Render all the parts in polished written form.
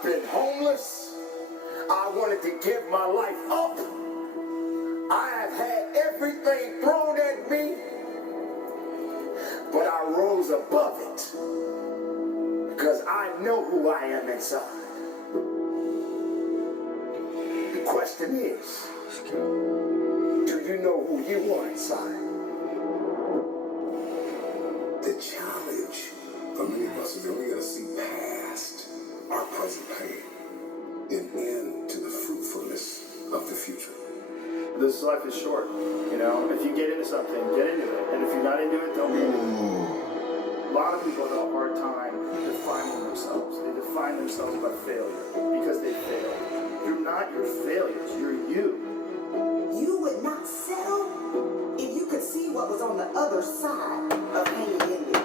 I've been homeless. I wanted to give my life up. I have had everything thrown at me, but I rose above it because I know who I am inside. The question is, do you know who you are inside? The challenge for many of us is that we gotta see past our present pain and into the fruitfulness of the future. This life is short, you know? If you get into something, get into it. And if you're not into it, don't get into it. A lot of people have a hard time defining themselves. They define themselves by failure because they failed. You're not your failures, you're you. You would not settle if you could see what was on the other side of hanging in there.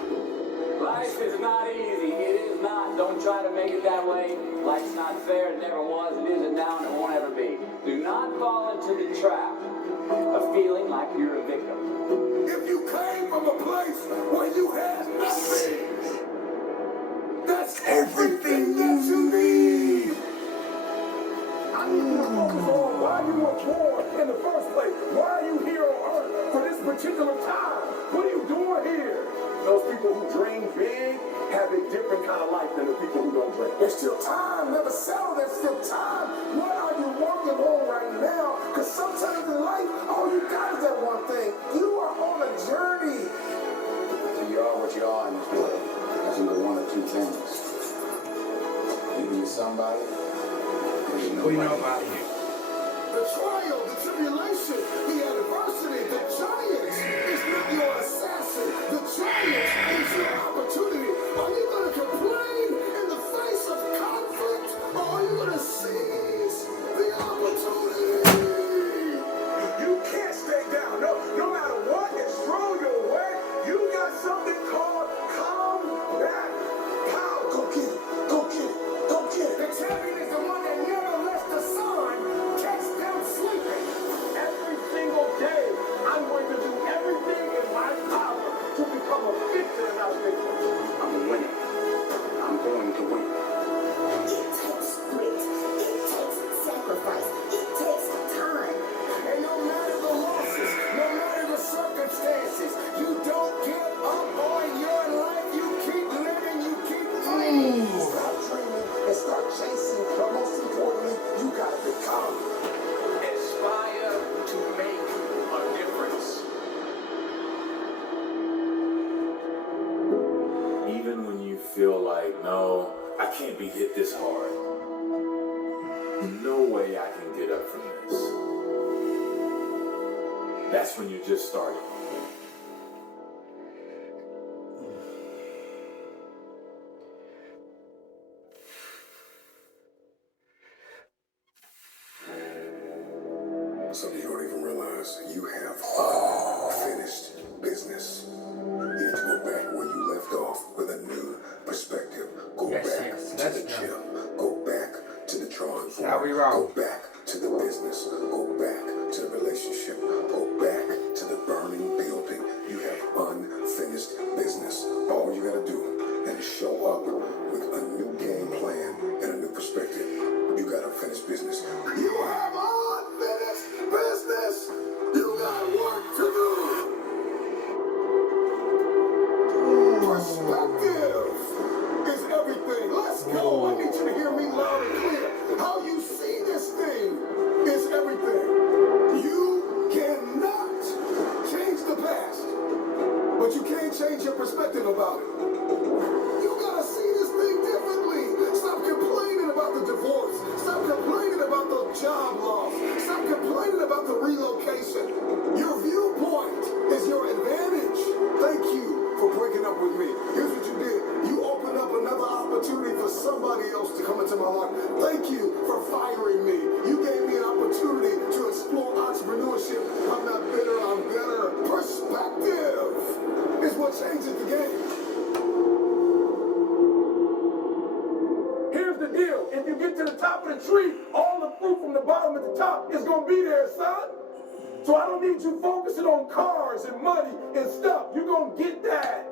Life is not easy. It is not. Don't try to make it that way. Life's not fair. It never was. It isn't now, and it won't ever be. Do not fall into the trap of feeling like you're a victim. If you came from a place where you had nothing, that's everything that you need. I need you to focus on why you were born in the first place. Why are you here on earth for this particular time? What are you doing here? Those people who dream big have a different kind of life than the people who don't dream. There's still time. Never settle. There's still time. What are you working on right now? Because sometimes in life, all you got is that one thing. You are on a journey. So you are what you are in this world. That's either one or two things. Either you're somebody or you're nobody. The trial, the tribulation, the adversity, the giant is not your assassin. The giant is your opportunity. Are you going to complain in the face of conflict, or are you going to seize the opportunity? You can't stay down. No matter what is thrown your way, you got something called comeback power. Go get it. Go get it. Go get it. The champion is the one that never lets the sun catch them sleeping. Every single day, I'm going to do everything in my power to become a victor and not a victim. I'm a winner. I'm going to win. It takes grit. It takes sacrifice. It takes time. And no matter the losses, no matter the circumstances, you don't give up on your life. You keep living, you keep dreaming. Stop dreaming and start chasing. But most importantly, you gotta become. Aspire to make a difference. Even when you feel like, no, I can't be hit this hard. No way I can get up from this. That's when you just started. Some of you don't even realize you have unfinished business. You need to go back where you left off with a new perspective. Go back to the gym. Go back to the drawing board. How we roll? Go back to the business. Go back to the relationship. Go back to the burning building. You have unfinished business. All you gotta do is show up with a new game plan and a new perspective. You got unfinished business. You have unfinished business. You got work to do. Perspective is everything. Let's go. I need you to hear me loud and clear. How you see this thing is everything. You cannot change the past, but you can change your perspective about it. You gotta see this thing differently. Stop complaining about the divorce. Stop complaining about the job loss. Stop complaining about the relocation. Your viewpoint is your advantage. Thank you for breaking up with me. Here's what you did. You opened up another opportunity for somebody else to come into my life. Thank you for firing me. You gave me an opportunity to explore entrepreneurship. I'm not bitter, I'm better. Perspective is what changes the game. Here's the deal. If you get to the top of the tree, all the fruit from the bottom at the top is going to be there, son. So I don't need you focusing on cars and money and stuff. You're going to get that.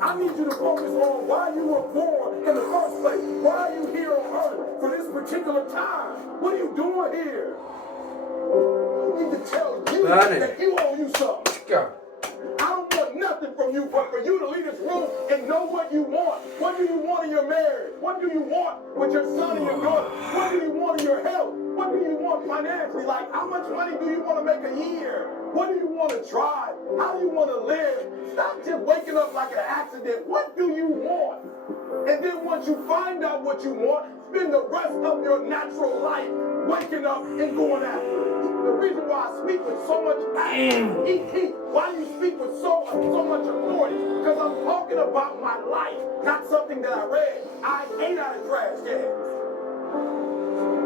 I need you to focus on why you were born in the first place. Why are you here on earth for this particular time? What are you doing here? I need to tell you that you owe you something. Go. I don't want nothing from you but for you to leave this room and know what you want. What do you want in your marriage? What do you want with your son and your daughter? What do you want in your health? What do you want financially? Like, how much money do you want to make a year? What do you want to drive? How do you want to live? Stop just waking up like an accident. What do you want? And then once you find out what you want, spend the rest of your natural life waking up and going after it. The reason why I speak with so much passion, why do you speak with so much authority? Because I'm talking about my life, not something that I read. I ate out of trash cans.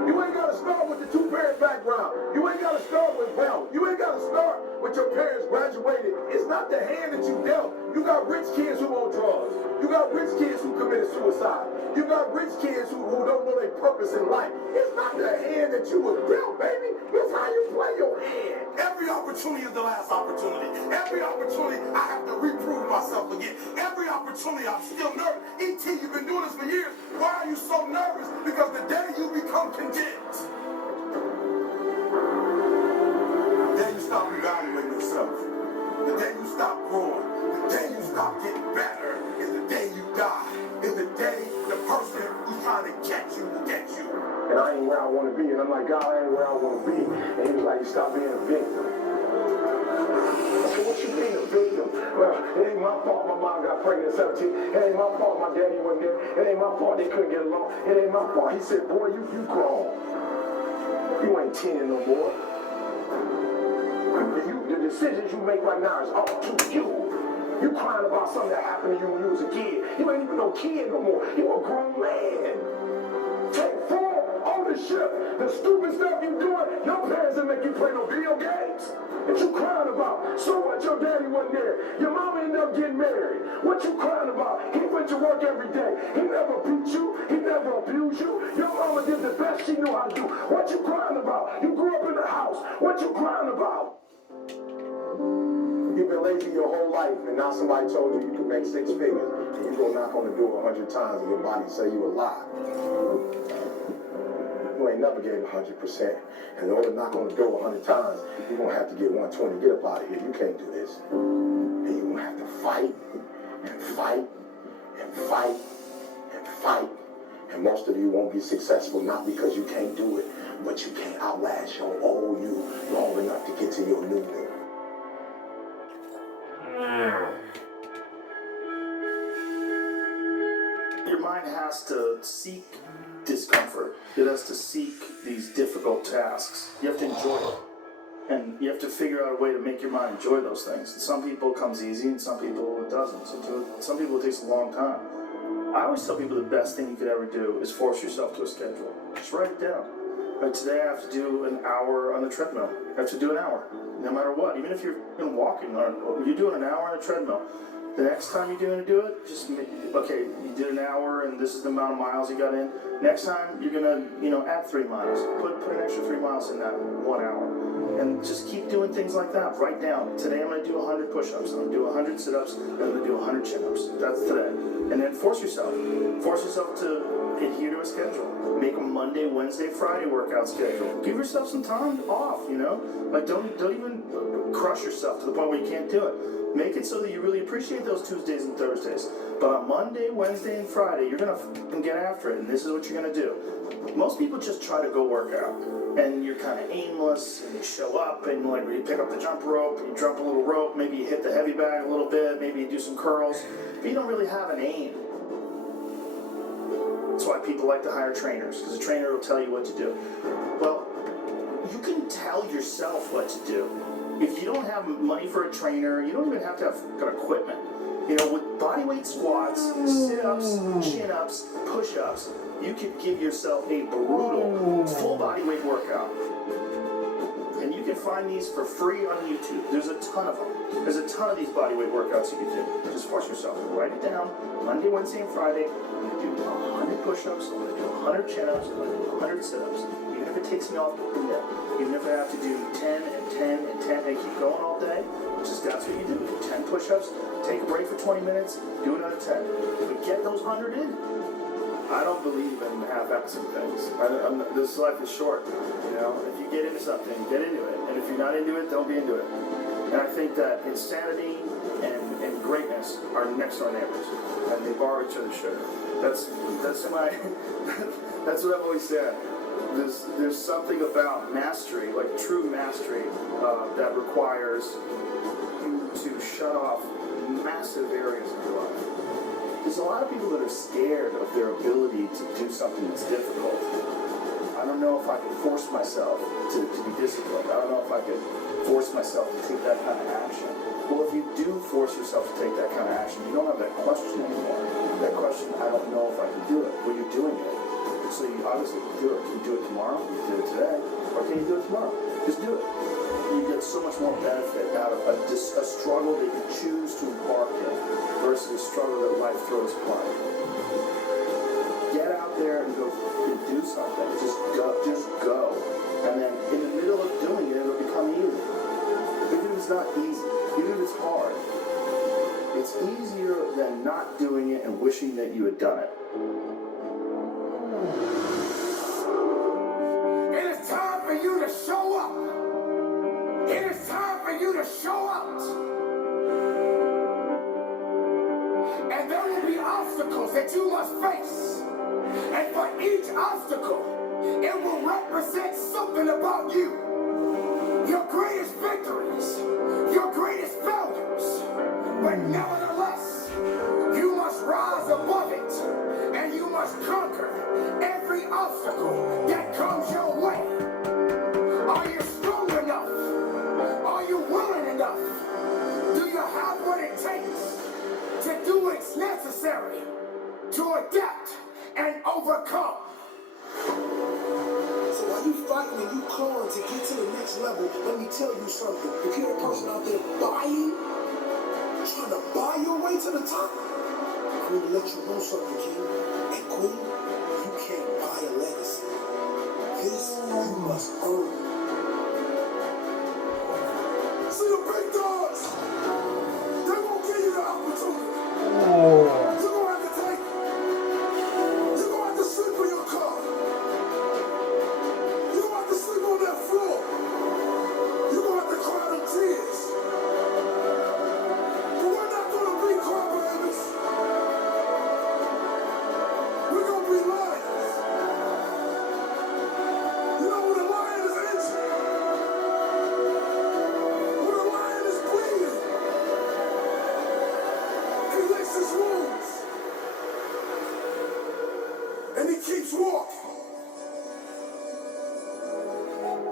You ain't got to start with the two-parent background. You ain't got to start with wealth. You ain't got to start with your parents graduated. It's not the hand that you dealt. You got rich kids who on drugs. You got rich kids who committed suicide. You got rich kids who don't know their purpose in life. It's not the hand that you was dealt, baby. It's how you play your hand. Every opportunity is the last opportunity. Every opportunity, I have to reprove myself again. Every opportunity, I'm still nervous. E.T., you've been doing this for years. Why are you so nervous? Because the day you become content, the day you stop evaluating yourself, the day you stop growing, the day you stop getting better, is the day you die. Is the day the person who's trying to get you will get you. And I ain't where I want to be. And I'm like, God, I ain't where I want to be. And he was like, stop being a victim. I said, what you being a victim? Well, it ain't my fault my mom got pregnant at 17. It ain't my fault my daddy wasn't there. It ain't my fault they couldn't get along. It ain't my fault. He said, boy, you grown. You ain't 10 no more. The decisions you make right now is all to you. You crying about something that happened to you when you was a kid. You ain't even no kid no more. You a grown man. Take full ownership. The stupid stuff you doing, your parents didn't make you play no video games. What you crying about? So what, your daddy wasn't there. Your mama ended up getting married. What you crying about? He went to work every day. He never beat you. He never abused you. Your mama did the best she knew how to do. What you crying about? You grew up in the house. What you crying about? You've been lazy your whole life, and now somebody told you you could make 6 figures, and you go knock on the door 100 times, and your body say you a lie. You ain't never gave 100%, and in order to knock on the door 100 times, you're gonna have to get 120. Get up out of here. You can't do this. And you're gonna have to fight, and fight, and fight, and fight. And most of you won't be successful, not because you can't do it, but you can't outlast your old you long enough to get to your new you. Your mind has to seek discomfort. It has to seek these difficult tasks. You have to enjoy it. And you have to figure out a way to make your mind enjoy those things. And some people it comes easy, and some people it doesn't. Some people it takes a long time. I always tell people the best thing you could ever do is force yourself to a schedule. Just write it down. Like today I have to do an hour on the treadmill. I have to do an hour, no matter what. Even if you're walking, or you're doing an hour on a treadmill. The next time you're going to do it, just okay. You did an hour, and this is the amount of miles you got in. Next time you're gonna, add 3 miles. Put an extra 3 miles in that 1 hour, and just keep doing things like that. Write down. Today I'm gonna do 100 push-ups. I'm gonna do 100 sit-ups. I'm gonna do 100 chin-ups. That's today. And then force yourself. Force yourself to adhere to a schedule. Make a Monday, Wednesday, Friday workout schedule. Give yourself some time off. Like don't even crush yourself to the point where you can't do it. Make it so that you really appreciate those Tuesdays and Thursdays. But on Monday, Wednesday, and Friday, you're going to get after it, and this is what you're going to do. Most people just try to go work out, and you're kind of aimless, and you show up, and you pick up the jump rope, you jump a little rope, maybe you hit the heavy bag a little bit, maybe you do some curls, but you don't really have an aim. That's why people like to hire trainers, because a trainer will tell you what to do. Well, you can tell yourself what to do. If you don't have money for a trainer, you don't even have to have good equipment. With bodyweight squats, sit-ups, chin-ups, push-ups, you could give yourself a brutal full bodyweight workout. And you can find these for free on YouTube. There's a ton of them. There's a ton of these bodyweight workouts you can do. Just force yourself. Write it down. Monday, Wednesday, and Friday, I'm going to do 100 push-ups, I'm going to do 100 chin-ups, I'm going to do 100 sit-ups. Even if it takes me off the day, even if I have to do 10 and 10 and 10 and keep going all day, just that's what you do. Do 10 push-ups, take a break for 20 minutes, do another 10. But get those 100 in. I don't believe in half-assing things. This life is short, you know? If you get into something, get into it. And if you're not into it, don't be into it. And I think that insanity and greatness are next door neighbors. And they borrow each other's sugar. That's my, that's what I've always said. There's something about mastery, like true mastery, that requires you to shut off massive areas of your life. There's a lot of people that are scared of their ability to do something that's difficult. I don't know if I can force myself to be disciplined. I don't know if I can force myself to take that kind of action. Well, if you do force yourself to take that kind of action, you don't have that question anymore. That question, I don't know if I can do it. Well, you're doing it. So you obviously can do it. Can you do it tomorrow? Can you do it today? Or can you do it tomorrow? Just do it. You get so much more benefit out of a struggle that you choose to embark in versus a struggle that life throws upon you. Get out there and go and do something. Just go. And then in the middle of doing it, it'll become easy. Even if it's not easy, even if it's hard, it's easier than not doing it and wishing that you had done it. It is time for you to show up. It is time for you to show out. And there will be obstacles that you must face. And for each obstacle, it will represent something about you. Your greatest victories, your greatest failures. But nevertheless, you must rise above it. And you must conquer every obstacle that comes your way. Are you strong enough? Are you willing enough? Do you have what it takes to do what's necessary to adapt and overcome? So while you fighting and you clawing to get to the next level, let me tell you something. If you're a person out there trying to buy your way to the top, I'm going to let you know something, King. And Queen, you can't buy a legacy. This you must earn. See the big dogs? They won't give you the opportunity. You're gonna have to take it. You're gonna have to sleep in your car. You're gonna have to sleep on that floor. You're gonna have to cry them tears. But we're not gonna be crybabies. We're gonna be lions. You know when a lion is injured, when a lion is bleeding, he licks his wounds. And he keeps walking.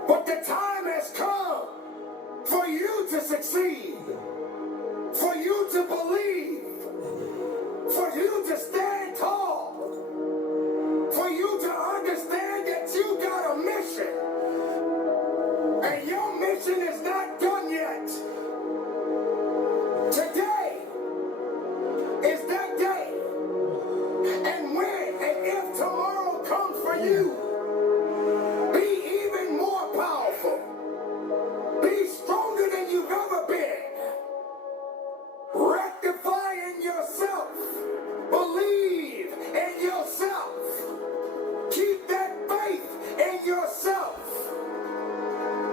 But the time has come for you to succeed, for you to believe, for you to stand tall, for you to understand that you got a mission. And your mission is not done yet. Today is that day. And when and if tomorrow comes for you, be even more powerful. Be stronger than you've ever been. Rectify in yourself. Believe in yourself. Keep that faith in yourself.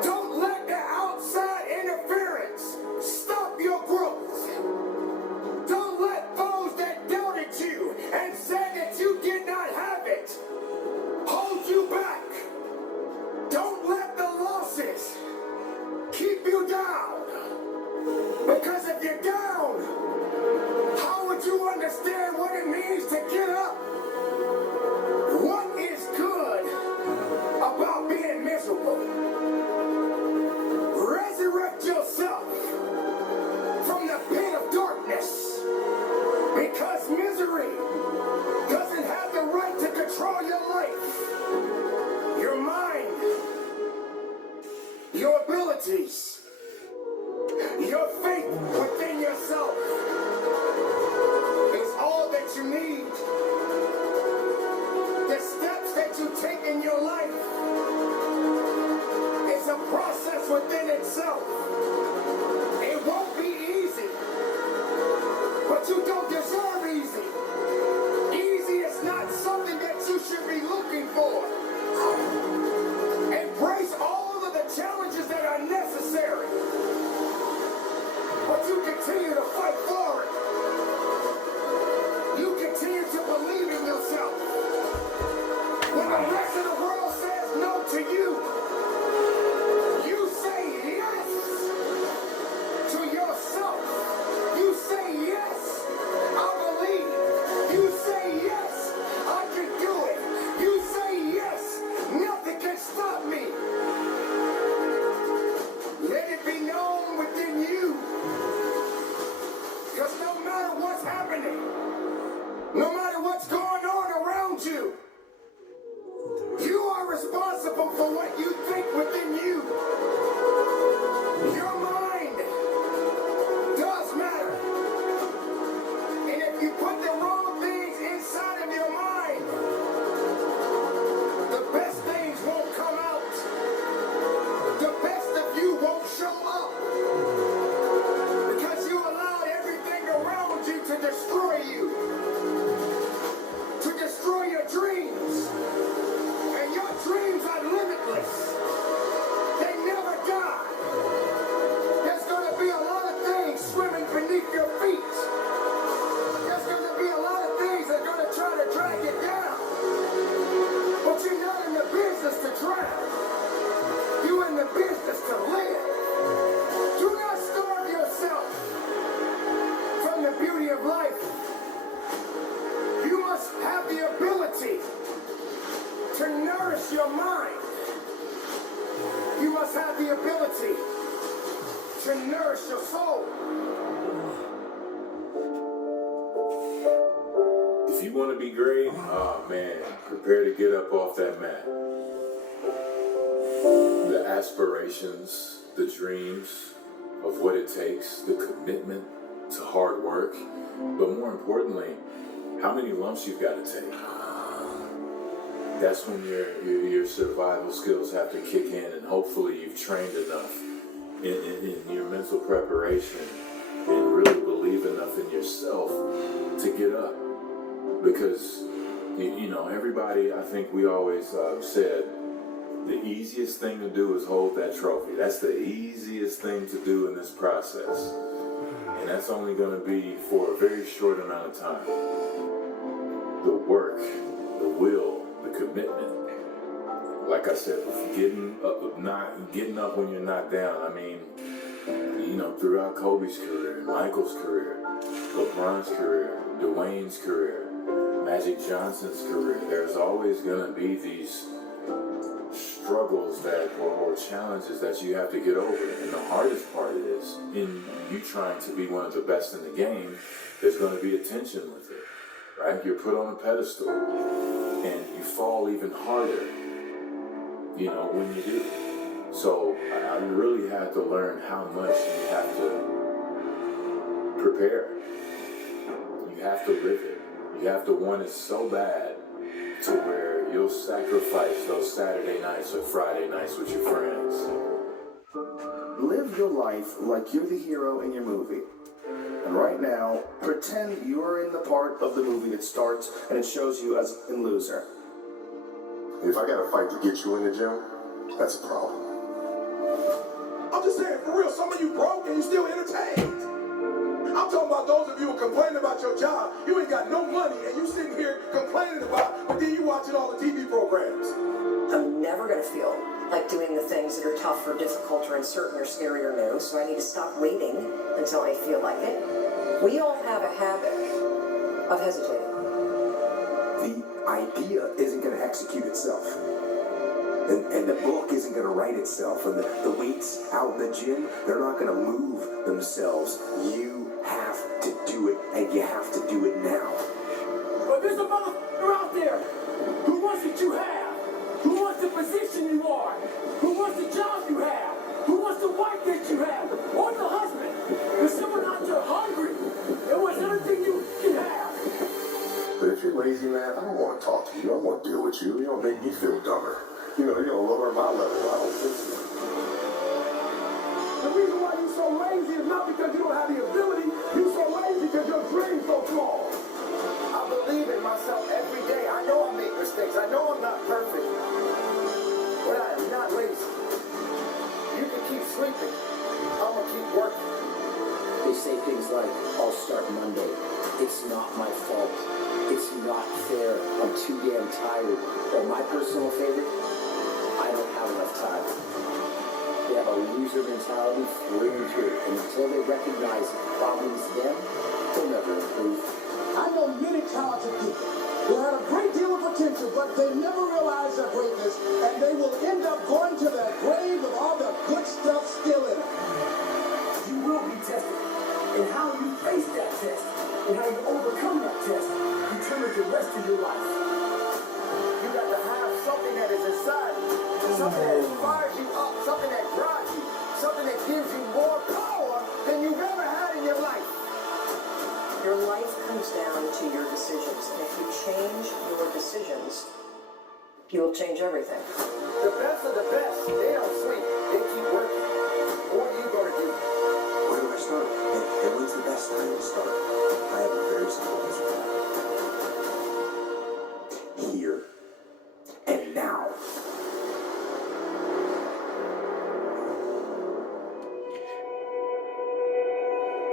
Don't let the outside interference stop your growth. Don't let those that doubted you and said that you did not have it hold you back. Don't let the losses keep you down. Because if you're down, how would you understand what it means to get up? What is good about being miserable? Resurrect yourself from the pit of darkness. Because misery doesn't have the right to control your life, your mind, your abilities, your faith within yourself is all that you need. The steps that you take in your life is a process within itself. itself. It won't be easy, but you don't deserve easy. Easy is not something that you should be looking for. Embrace all of the challenges that are necessary, but you continue to fight forward. You continue to believe in yourself. When the rest of the world says no to you, you say yes to yourself. You say yes, I believe. You say yes, I can do it. You say yes, nothing can stop me. Let it be known within you. Because no matter what's happening, no matter what's going on around you, you are responsible for what you think within you. Your mind does matter. And if you put the wrong things inside of your mind, the best things won't come out. The best of you won't show up. Because you allowed everything around you to destroy you. To destroy your dreams. And your dreams are limitless. They never die. There's going to be a lot of things swimming beneath your feet. There's going to be a lot of things that are going to try to drag you down. But you're not in the business to drown. You're in the business to live. Do not starve yourself from the beauty of life. You must have the ability to nourish your mind. You must have the ability to nourish your soul. If you want to be great, oh man, prepare to get up off that mat. The aspirations, the dreams of what it takes, the commitment to hard work, but more importantly, how many lumps you've got to take. That's when your survival skills have to kick in, and hopefully you've trained enough in your mental preparation and really believe enough in yourself to get up. Because, you know, everybody, I think we always said, the easiest thing to do is hold that trophy. That's the easiest thing to do in this process. And that's only going to be for a very short amount of time. The work, the will, the commitment. Like I said, getting up when you're not down. I mean, you know, throughout Kobe's career, Michael's career, LeBron's career, Dwayne's career, Magic Johnson's career, there's always going to be these struggles or challenges that you have to get over. And the hardest part is, in you trying to be one of the best in the game, there's going to be a tension with it, right? You're put on a pedestal, and you fall even harder, you know, when you do. So I really had to learn how much you have to prepare. You have to live it. You have to want it so bad to where you'll sacrifice those Saturday nights or Friday nights with your friends. Live your life like you're the hero in your movie. And right now, pretend you're in the part of the movie that starts and it shows you as a loser. If I gotta fight to get you in the gym, that's a problem. I'm just saying, for real, some of you broke and you still entertained. I'm talking about those of you who complaining about your job. You ain't got no money and you sitting here complaining about, but then you watching all the TV programs. I'm never going to feel like doing the things that are tough or difficult or uncertain or scary or new, so I need to stop waiting until I feel like it. We all have a habit of hesitating. The idea isn't going to execute itself. And the book isn't going to write itself. And the weights out in the gym, they're not going to move themselves. You have to do it, and you have to do it now. But there's a motherfucker out there who wants what you have, who wants the position you are, who wants the job you have, who wants the wife that you have, or the husband. There's someone out there hungry and wants everything you can have. But if you're lazy, man, I don't want to talk to you. I don't want to deal with you. You don't make me feel dumber. You don't lower my level. I don't think so. The reason why you're so lazy is not because you don't have the ability. You're so lazy because your dream's so small. I believe in myself every day. I know I make mistakes. I know I'm not perfect. But I am not lazy. You can keep sleeping. I'm gonna keep working. They say things like, I'll start Monday. It's not my fault. It's not fair. I'm too damn tired. Or my personal favorite, I don't have enough time. They have a loser mentality through and through. And until they recognize the problem's them, they'll never improve. I know many talented people who had a great deal of potential, but they never realized their greatness, and they will end up going to their grave with all the good stuff still in them. You will be tested. And how you face that test, and how you overcome that test, determines the rest of your life. You got to have something that is inside you. Something that fires you up. Something that drives you. Something that gives you more power than you've ever had in your life. Your life comes down to your decisions, and if you change your decisions, you will change everything. The best of the best, they don't sleep. They keep working. What are you going to do? Where do I start? And when's the best time to start? I have a very simple answer for that. Here and now.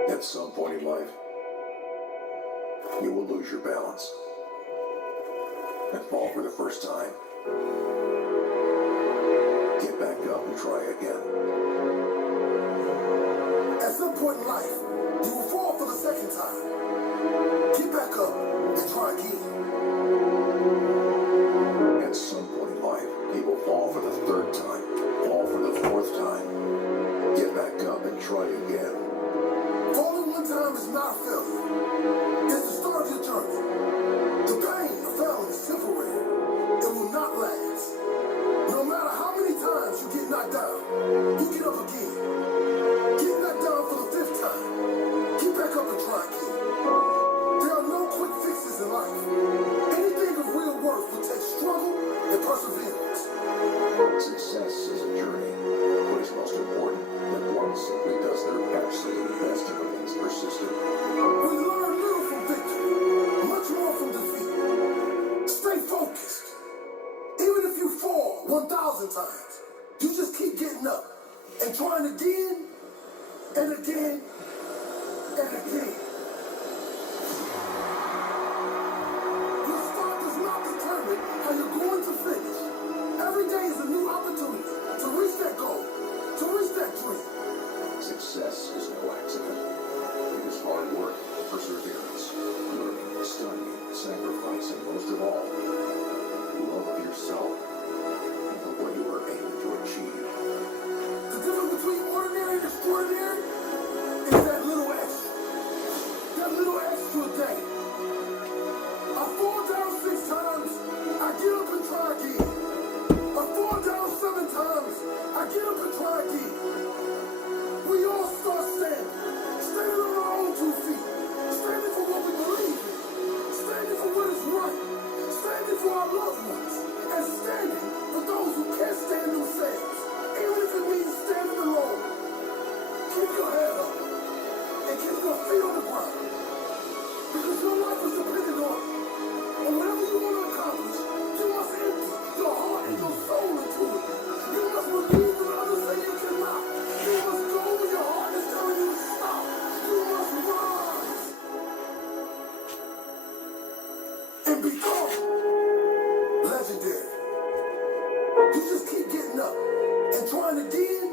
At some point in life, you will lose your balance and fall for the first time. Get back up and try again. At some point in life, you will fall for the second time. Get back up and try again. At some point in life, you will fall for the third time, fall for the fourth time. Get back up and try again. Falling one time is not a failure. It's the start of your journey. The pain of failing is temporary. It will not last. No matter how many times you get knocked down, you get up again. Get knocked down for the fifth time. Get back up and try again. There are no quick fixes in life. Anything of real worth will take struggle and perseverance. Success is a journey, but it's most important that one simply does their absolute best and remains persistent. We learn little from victory, much more from defeat. Stay focused. Even if you fall 1,000 times, you just keep getting up and trying again and again and again. Your start does not determine how you're going to finish. Every day is a new opportunity to reach that goal, to reach that dream. Success is no accident. It is hard work, perseverance, learning, studying, sacrifice, and most of all, love of yourself and of what you are aiming to achieve. The difference between ordinary and extraordinary is that little extra. That little extra day. I fall down 6 times, I get up and try again. I fall down 7 times, I get up and try again. We all start standing on our own 2 feet, standing for what we believe in, standing for what is right, standing for our loved ones, and standing for those who can't stand themselves, even if it means standing alone. Keep your head up and keep your feet on the ground, because your life is dependent on it. And whatever you want to accomplish, you must empty your heart and your soul into it. You must believe when others say you cannot. You must go when your heart is telling you to stop. You must rise and become legendary. You just keep getting up and trying again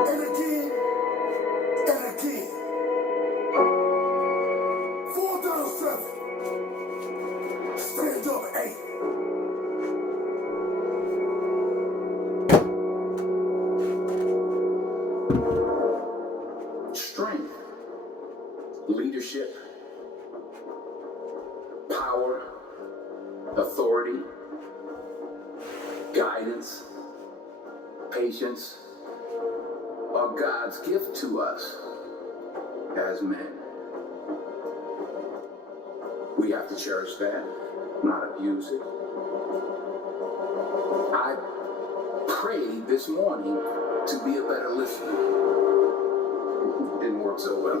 and again and again. Fall down 7. Stand up 8. Strength, leadership, power, authority, guidance, patience are God's gift to us as men. We have to cherish that, not abuse it. I prayed this morning to be a better listener. so well.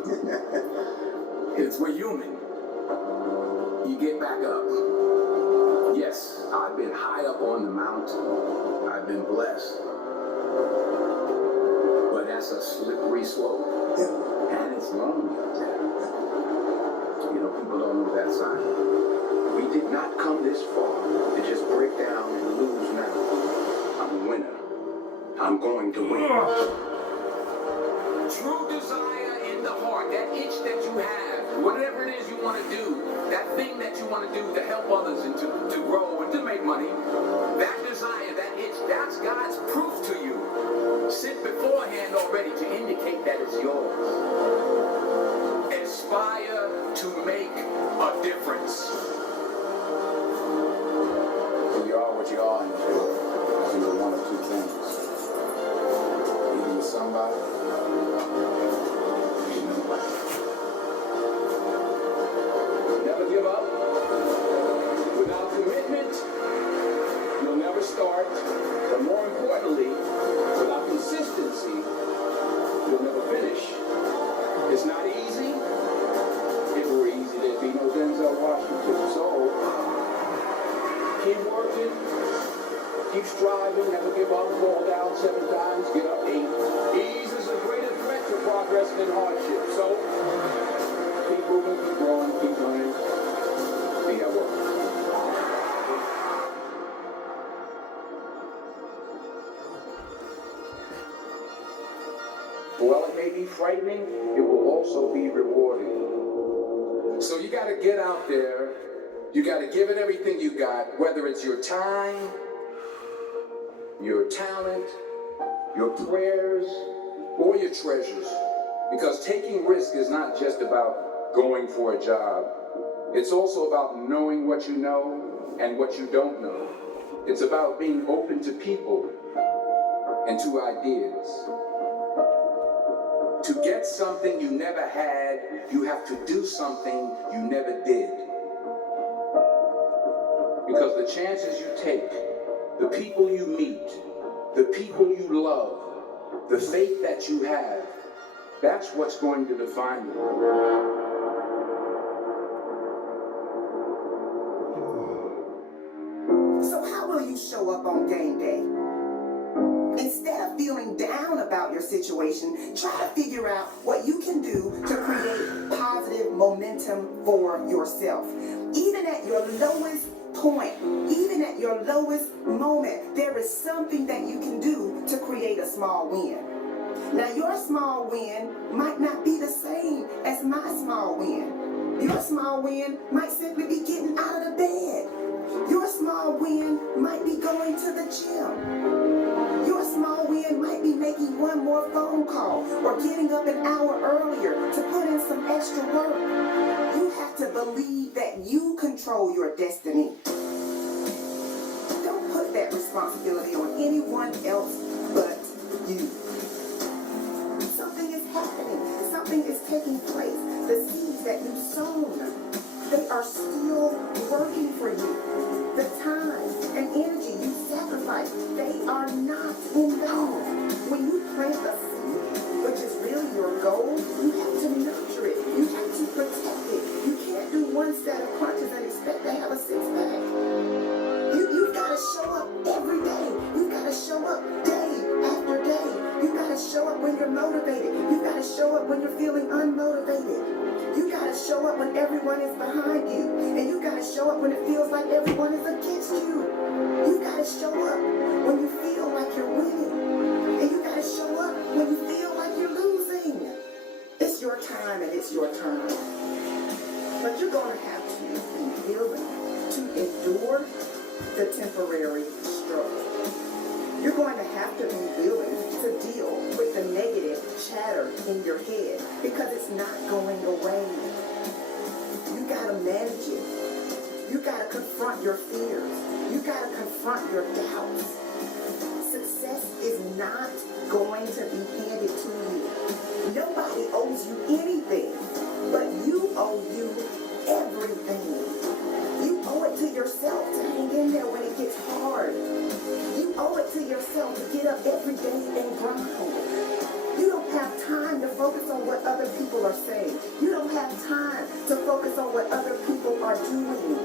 It's we're human. You get back up. Yes, I've been high up on the mountain. I've been blessed. But that's a slippery slope. And it's lonely up there. You know, people don't know that side. We did not come this far to just break down and lose now. I'm a winner. I'm going to win. True desire in the heart, that itch that you have, whatever it is you want to do, that thing that you want to do to help others and to grow and to make money, that desire, that itch, that's God's proof to you. Sit beforehand already to indicate that it's yours. Aspire to make a difference. You are what you are in the world. You're one of two things. Either you're somebody, or you're nobody. Never give up. Without commitment, you'll never start. But more importantly, without consistency, you'll never finish. It's not easy. If it were easy, there'd be no Denzel Washington. So, keep working, keep striving, never give up, fall down 7 times, get up 8. Ease is a greater threat to progress than hardship. So, keep moving, keep growing, keep learning, be at work. While it may be frightening, it will also be rewarding. So you got to get out there. You got to give it everything you got, whether it's your time, your talent, your prayers, or your treasures. Because taking risk is not just about going for a job. It's also about knowing what you know and what you don't know. It's about being open to people and to ideas. To get something you never had, you have to do something you never did. Because the chances you take, the people you meet, the people you love, the faith that you have, that's what's going to define you. So how will you show up on game day? Instead of feeling down about your situation, try to figure out what you can do to create positive momentum for yourself. Even at your lowest point, even at your lowest moment, there is something that you can do to create a small win. Now, your small win might not be the same as my small win. Your small win might simply be getting out of the bed. Your small win might be going to the gym. Your small win might be making one more phone call or getting up an hour earlier to put in some extra work. You have to believe that you control your destiny. Don't put that responsibility on anyone else but you. Something is happening. Something is taking place. The seeds that you've sown, they are still working for you. The time and energy you sacrifice, they are not in vain. When you plant a seed, which is really your goal, you have to nurture it. You have to protect it. You can't do one set of crunches and expect to have a six-pack. You've got to show up every day. You've got to show up day after day. You've got to show up when you're motivated. You've got to show up when you're feeling unmotivated. You gotta show up when everyone is behind you. And you gotta show up when it feels like everyone is against you. You gotta show up when you feel like you're winning. And you gotta show up when you feel like you're losing. It's your time and it's your turn. But you're gonna have to be willing to endure the temporary struggle. You're going to have to be willing to deal with the negative chatter in your head because it's not going away. You gotta manage it. You gotta confront your fears. You gotta confront your doubts. Success is not going to be handed to you. Nobody owes you anything, but you owe you everything. You owe it to yourself to hang in there when it gets hard. You owe it to yourself to get up every day and grind. You don't have time to focus on what other people people are saying. You don't have time to focus on what other people are doing.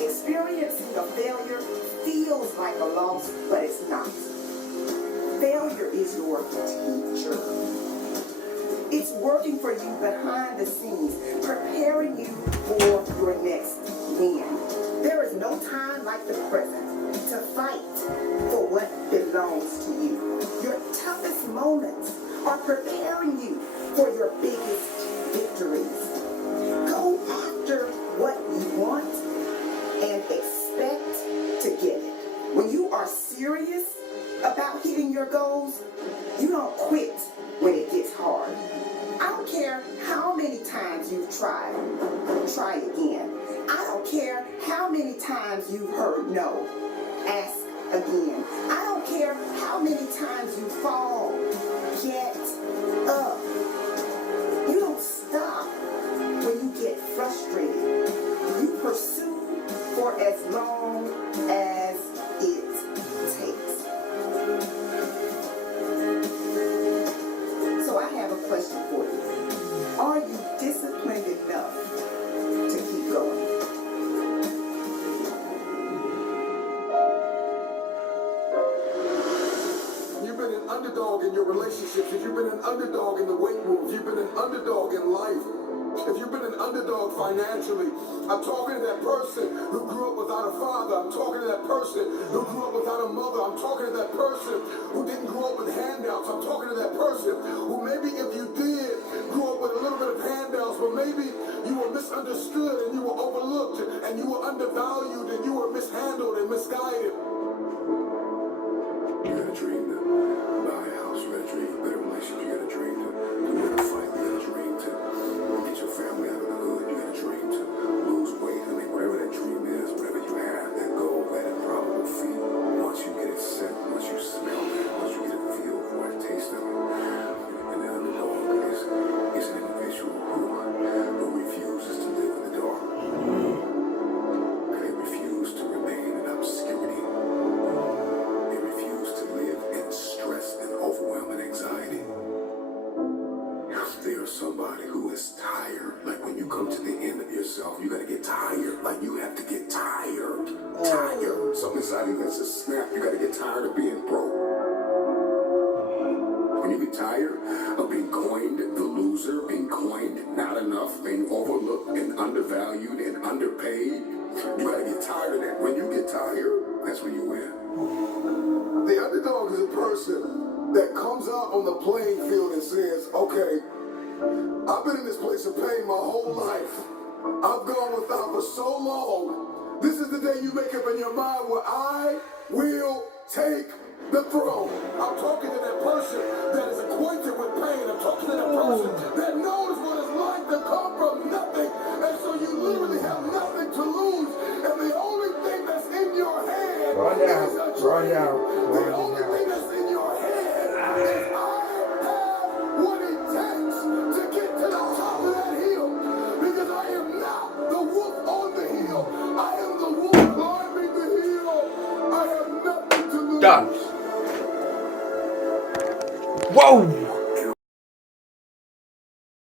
Experiencing a failure feels like a loss, but it's not. Failure is your teacher. It's working for you behind the scenes, preparing you for your next win. There is no time like the present to fight for what belongs to you. Your toughest moments are preparing you for your biggest victories. Go after what you want and expect to get it. When you are serious about hitting your goals, you don't quit when it gets hard. I don't care how many times you've tried, try again. I don't care how many times you've heard no, ask again. I don't care how many times you fall, get up. You don't stop when you get frustrated. You pursue for as long as it takes. So I have a question for you. Are you disciplined enough to keep going? You've been an underdog in your relationships, if you've been an underdog in the weight room, if you've been an underdog in life, if you've been an underdog financially, I'm talking to that person who grew up without a father. I'm talking to that person who grew up without a mother. I'm talking to that person who didn't grow up with handouts. I'm talking to that person who maybe if you did grow up with a little bit of handouts, but maybe you were misunderstood and you were overlooked and you were undervalued and you were mishandled and misguided. You got a dream to buy a house, you got a dream for better relationship, you got a dream to win a fight, you got a dream to get your family out of the hood, you got a dream to lose weight. I mean, whatever that dream is, whatever you have, that goal, that improbable feat, once you get it set, once you smell it, once you get a feel for it, taste of it, and the underdog is an individual who refuses to live in the dark. They refuse to remain in obscurity. They refuse to live in stress and overwhelm and anxiety. They are somebody who is tired. Like when you come to the end of yourself, you gotta get tired. Like you have to get tired. Tired. Something inside you that's a snap. You gotta get tired of being broke. When you get tired of being coined the loser, being coined not enough, being overlooked and undervalued and underpaid, you gotta get tired of that. When you get tired, that's when you win. The underdog is a person that comes out on the playing field and says, okay, I've been in this place of pain my whole life. I've gone without for so long. This is the day you make up in your mind where I will take the throne. I'm talking to that person that is acquainted with pain. I'm talking to that person that knows what it's like to come from nothing. And so you literally have nothing to lose. And the only thing that's in your head is a dream. The only thing that's in your head is I have what it takes to get to the top of that hill. Because I am not the wolf on the hill. I am the wolf climbing the hill. I have nothing to lose. Done. Whoa!